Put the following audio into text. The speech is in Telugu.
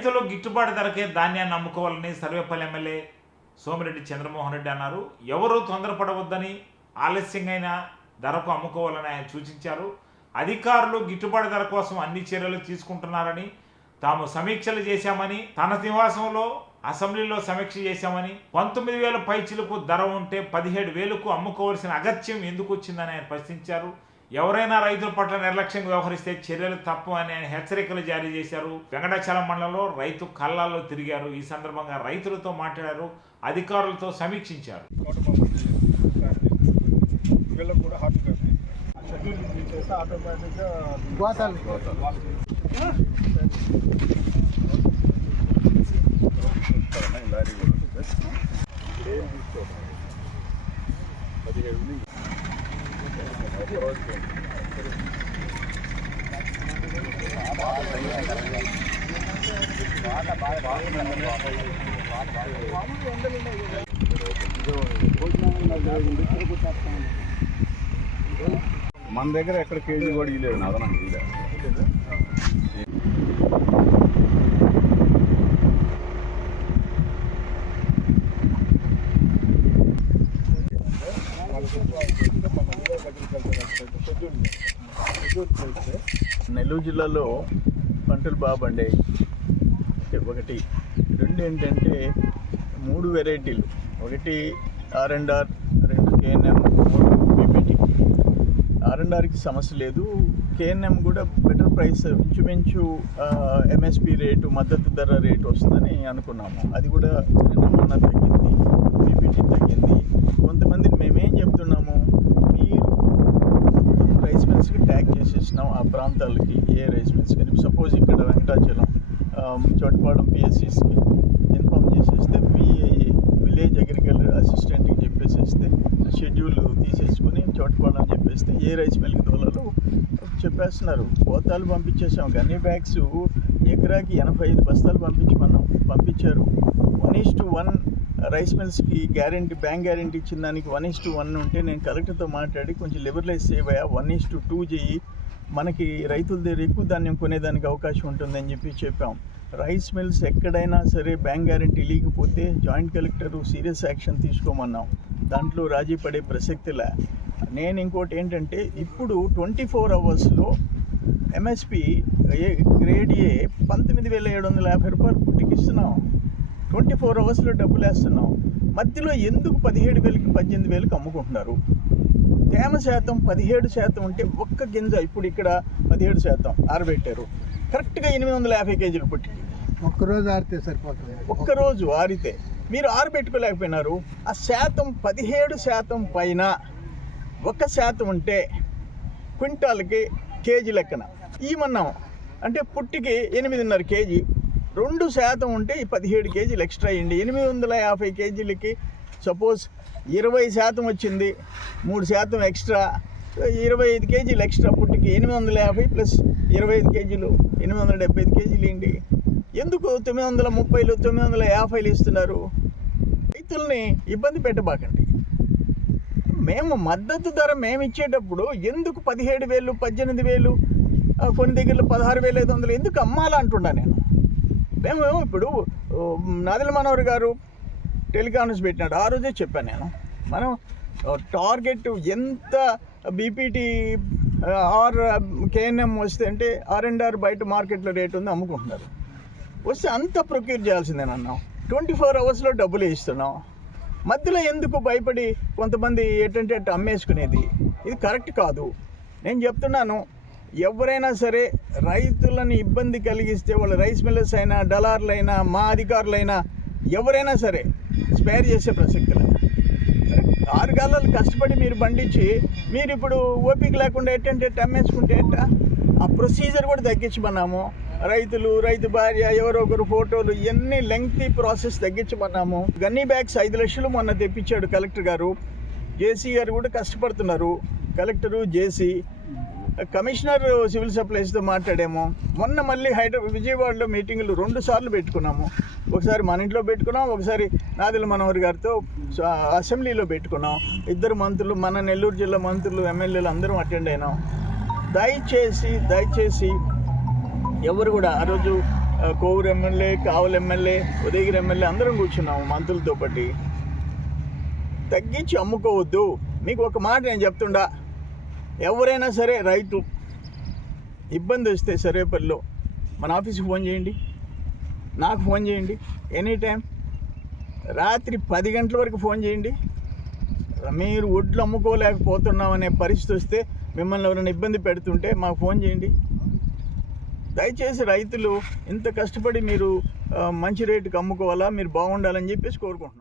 రైతులు గిట్టుబాటు ధరకే ధాన్యాన్ని అమ్ముకోవాలని సర్వేపల్లి ఎమ్మెల్యే సోమిరెడ్డి చంద్రమోహన్ రెడ్డి అన్నారు. ఎవరూ తొందరపడవద్దని, ఆలస్యంగా ధరకు అమ్ముకోవాలని ఆయన సూచించారు. అధికారులు గిట్టుబాటు ధర కోసం అన్ని చర్యలు తీసుకుంటున్నారని, తాము సమీక్షలు చేశామని, తన నివాసంలో అసెంబ్లీలో సమీక్ష చేశామని, 19,000 పైచిలకు ధర ఉంటే 17,000కు అమ్ముకోవాల్సిన అగత్యం ఎందుకు వచ్చిందని ఆయన ప్రశ్నించారు. ఎవరైనా రైతుల పట్ల నిర్లక్ష్యంగా వ్యవహరిస్తే చర్యలు తప్పు అని ఆయన హెచ్చరికలు జారీ చేశారు. వెంకటాచలం మండలంలో రైతు కళ్ళాల్లో తిరిగారు. ఈ సందర్భంగా రైతులతో మాట్లాడారు, అధికారులతో సమీక్షించారు. మన దగ్గర ఎక్కడ కేజీ కూడా ఇలేదు, అదనం ఇదే. నెల్లూరు జిల్లాలో పంటలు బాగా పండాయి. ఒకటి రెండు ఏంటంటే 3 వెరైటీలు, ఒకటి R&R, 2 KNM, 3 BPT. R&Rకి సమస్య లేదు, KNM కూడా బెటర్ ప్రైస్, ఇంచుమించు MSP రేటు, మద్దతు ధర రేటు వస్తుందని అనుకున్నాము. అది కూడా నిన్న తగ్గింది, BPT తగ్గింది. కొంతమందిని మేమేం చెప్తున్నాము, మీరు మొత్తం రైస్ మిల్స్కి ట్యాగ్ చేసేసినాం ఆ ప్రాంతాలకి, ఏ రైస్ మిల్స్ కానీ. సపోజ్ ఇక్కడ వెంకటాచలం, చోటపాలెం PSCస్కి ఇన్ఫామ్ చేసేస్తే, VAA విలేజ్ అగ్రికల్చర్ అసిస్టెంట్కి చెప్పేసేస్తే, షెడ్యూల్ తీసేసుకుని చోటపాలెం చెప్పేస్తే ఏ రైస్ మిల్కి తోలాలో చెప్పేస్తున్నారు. పోతాలు పంపించేసాం. గన్నీ బ్యాగ్స్ ఎకరాకి 85 బస్తాలు పంపించారు. 1:1 రైస్ మిల్స్కి గ్యారెంటీ, బ్యాంక్ గ్యారెంటీ ఇచ్చిన దానికి 1:1 ఉంటే, నేను కలెక్టర్తో మాట్లాడి కొంచెం లిబరలైజ్ చేయవా, 1:2 చెయ్యి, మనకి రైతుల దగ్గర ఎక్కువ ధాన్యం కొనేదానికి అవకాశం ఉంటుందని చెప్పాం. రైస్ మిల్స్ ఎక్కడైనా సరే బ్యాంక్ గ్యారెంటీ లేకపోతే జాయింట్ కలెక్టర్ సీరియస్ యాక్షన్ తీసుకోమన్నాం. దాంట్లో రాజీ పడే ప్రసక్తిలే. నేను ఇంకోటి ఏంటంటే, ఇప్పుడు 24 అవర్స్లో MSP గ్రేడ్ A 19,750 రూపాయలు పుట్టికి ఇస్తున్నాం. 24 అవర్స్లో డబ్బులు వేస్తున్నాం. మధ్యలో ఎందుకు 17,000కి 18,000కి అమ్ముకుంటున్నారు? తేమ శాతం 17% ఉంటే ఒక్క గింజ, ఇప్పుడు ఇక్కడ 17% ఆరబెట్టారు, కరెక్ట్గా 850 కేజీలు పుట్టికి. ఒక్కరోజు ఆరితే సరిపోతుంది. ఒక్కరోజు ఆరితే మీరు ఆరబెట్టుకోలేకపోయినారు. ఆ శాతం 17% పైన 1% ఉంటే క్వింటాల్కి కేజీ లెక్కన ఇవ్వమన్నాం. అంటే పుట్టికి 8.5 కేజీ, 2% ఉంటే 17 కేజీలు ఎక్స్ట్రా అయ్యింది. 850 కేజీలకి సపోజ్ 20% వచ్చింది, 3% ఎక్స్ట్రా, 25 కేజీలు ఎక్స్ట్రా పుట్టికి. 850 ప్లస్ 25 కేజీలు 875 కేజీలు ఏంటి? ఎందుకు 930, 950 ఇస్తున్నారు? రైతుల్ని ఇబ్బంది పెట్టబాకండి. మేము మద్దతు ధర మేము ఇచ్చేటప్పుడు ఎందుకు 17,000, 18,000, కొన్ని దగ్గరలో 16,500 ఎందుకు అమ్మాలంటున్నా నేను. మేము ఇప్పుడు నాదెళ్ల మనోహర్ గారు టెలికాన్ఫరెన్స్ పెట్టినాడు, ఆ రోజే చెప్పాను నేను. మనం టార్గెట్ ఎంత BPT ఆర్ KNM వస్తే అంటే R&R బయట మార్కెట్లో రేటు ఉంది, అమ్ముకుంటున్నారు. వస్తే అంత ప్రొక్యూర్ చేయాల్సిందేనన్నాం. 24 అవర్స్లో డబ్బులు ఇస్తున్నాం. మధ్యలో ఎందుకు భయపడి కొంతమంది ఏంటంటే అమ్మేసుకునేది? ఇది కరెక్ట్ కాదు. నేను చెప్తున్నాను, ఎవరైనా సరే రైతులని ఇబ్బంది కలిగిస్తే, వాళ్ళ రైస్ మిల్లర్స్ అయినా, డలార్లు అయినా, మా అధికారులైనా, ఎవరైనా సరే స్పేర్ చేసే ప్రసక్తి లేదు. 6 కాలాలు కష్టపడి మీరు పండించి, మీరు ఇప్పుడు ఓపిక లేకుండా ఏంటంటే అమ్మేసుకుంటే ఆ ప్రొసీజర్ కూడా తగ్గించమన్నాము. రైతు భార్య, ఎవరో ఒకరు ఫోటోలు, ఇవన్నీ లెంగ్తీ ప్రాసెస్ తగ్గించమన్నాము. గన్నీ బ్యాగ్స్ 5 లక్షలు మొన్న తెప్పించాడు కలెక్టర్ గారు. జేసీ గారు కూడా కష్టపడుతున్నారు. కలెక్టరు, జేసీ, కమిషనర్ సివిల్ సప్లైస్తో మాట్లాడాము. మొన్న మళ్ళీ విజయవాడలో మీటింగులు 2 సార్లు పెట్టుకున్నాము. ఒకసారి మన ఇంట్లో పెట్టుకున్నాం, ఒకసారి నాదెళ్ల మనోహర్ గారితో అసెంబ్లీలో పెట్టుకున్నాం. 2 మంత్రులు, మన నెల్లూరు జిల్లా మంత్రులు, ఎమ్మెల్యేలు అందరం అటెండ్ అయినాం. దయచేసి ఎవరు కూడా ఆ రోజు కోవూరు ఎమ్మెల్యే, కావలి ఎమ్మెల్యే, ఉదయగిరి ఎమ్మెల్యే అందరం కూర్చున్నాము మంత్రులతో పాటు. తగ్గించి అమ్ముకోవద్దు. మీకు ఒక మాట నేను చెప్తుండా, ఎవరైనా సరే రైతు ఇబ్బంది వస్తే సర్వేపల్లిలో మన ఆఫీస్కి ఫోన్ చేయండి, నాకు ఫోన్ చేయండి, ఎనీ టైం. రాత్రి 10 గంటల వరకు ఫోన్ చేయండి. మీరు ఒడ్లు అమ్ముకోలేకపోతున్నామనే పరిస్థితి వస్తే, మిమ్మల్ని ఎవరైనా ఇబ్బంది పెడుతుంటే మాకు ఫోన్ చేయండి. దయచేసి రైతులు ఇంత కష్టపడి మీరు మంచి రేటుకి అమ్ముకోవాలా, మీరు బాగుండాలని చెప్పేసి కోరుకుంటున్నాం.